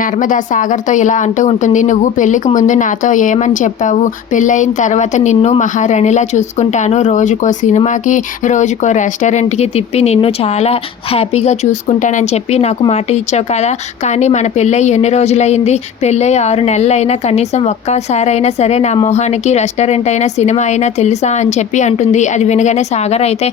నర్మద సాగర్తో ఇలా అంటూ ఉంటుంది. నువ్వు పెళ్లికి ముందు నాతో ఏమని చెప్పావు? పెళ్ళయిన తర్వాత నిన్ను మహారాణిలా చూసుకుంటాను, రోజుకో సినిమాకి రోజుకో రెస్టారెంట్కి తిప్పి నిన్ను చాలా హ్యాపీగా చూసుకుంటానని చెప్పి నాకు మాట ఇచ్చావు కదా. కానీ మన పెళ్ళై ఎన్ని రోజులైంది? పెళ్ళై 6 నెలలైనా కనీసం ఒక్కసారైనా సరే నా మొహానికి రెస్టారెంట్ అయినా సినిమా అయినా తెలుసా అని చెప్పి అంటుంది. అది వినగానే సాగర్ అయితే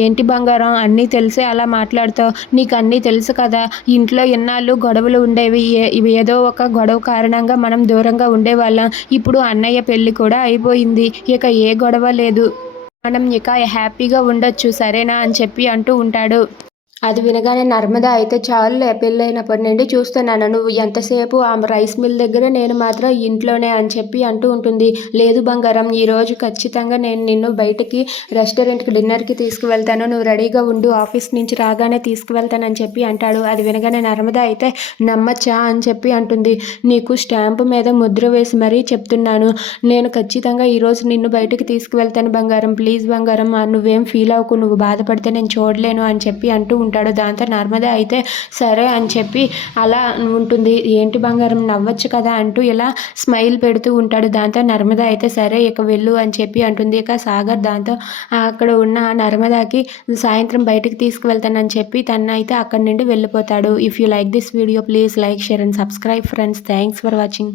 ఏంటి బంగారం అన్నీ తెలిసే అలా మాట్లాడుతావు? నీకు అన్నీ తెలుసు కదా. ఇంట్లో ఎన్నాళ్ళు గొడవలు ఉండేవి, ఇవి ఏదో ఒక గొడవ కారణంగా మనం దూరంగా ఉండేవాళ్ళం. ఇప్పుడు అన్నయ్య పెళ్ళి కూడా అయిపోయింది, ఇక ఏ గొడవ లేదు, మనం ఇక హ్యాపీగా ఉండొచ్చు సరేనా అని చెప్పి అంటూ ఉంటాడు. అది వినగానే నర్మద అయితే చాలులే, పెళ్ళైనప్పటి నుండి చూస్తున్నాను, నువ్వు ఎంతసేపు ఆ రైస్ మిల్ దగ్గర, నేను మాత్రం ఇంట్లోనే అని చెప్పి అంటూ ఉంటుంది. లేదు బంగారం, ఈరోజు ఖచ్చితంగా నేను నిన్ను బయటికి రెస్టారెంట్కి డిన్నర్కి తీసుకువెళ్తాను, నువ్వు రెడీగా ఉండు, ఆఫీస్ నుంచి రాగానే తీసుకువెళ్తానని చెప్పి అంటాడు. అది వినగానే నర్మద అయితే నమ్మచ్చా అని చెప్పి అంటుంది. నీకు స్టాంపు మీద ముద్ర వేసి మరీ చెప్తున్నాను, నేను ఖచ్చితంగా ఈరోజు నిన్ను బయటికి తీసుకువెళ్తాను బంగారం, ప్లీజ్ బంగారం, నువ్వేం ఫీల్ అవ్వకు, నువ్వు బాధపడితే నేను చూడలేను అని చెప్పి అంటూ ఉంటాడు. దాంతో నర్మద అయితే సరే అని చెప్పి అలా ఉంటుంది. ఏంటి బంగారం నవ్వచ్చు కదా అంటూ ఇలా స్మైల్ పెడుతూ ఉంటాడు. దాంతో నర్మద అయితే సరే ఇక వెళ్ళు అని చెప్పి అంటుంది. ఇక సాగర్ దాంతో అక్కడ ఉన్న నర్మదాకి సాయంత్రం బయటకు తీసుకువెళ్తానని చెప్పి తను అయితే అక్కడి నుండి వెళ్ళిపోతాడు. If you like this video please like, share and subscribe friends. Thanks for watching.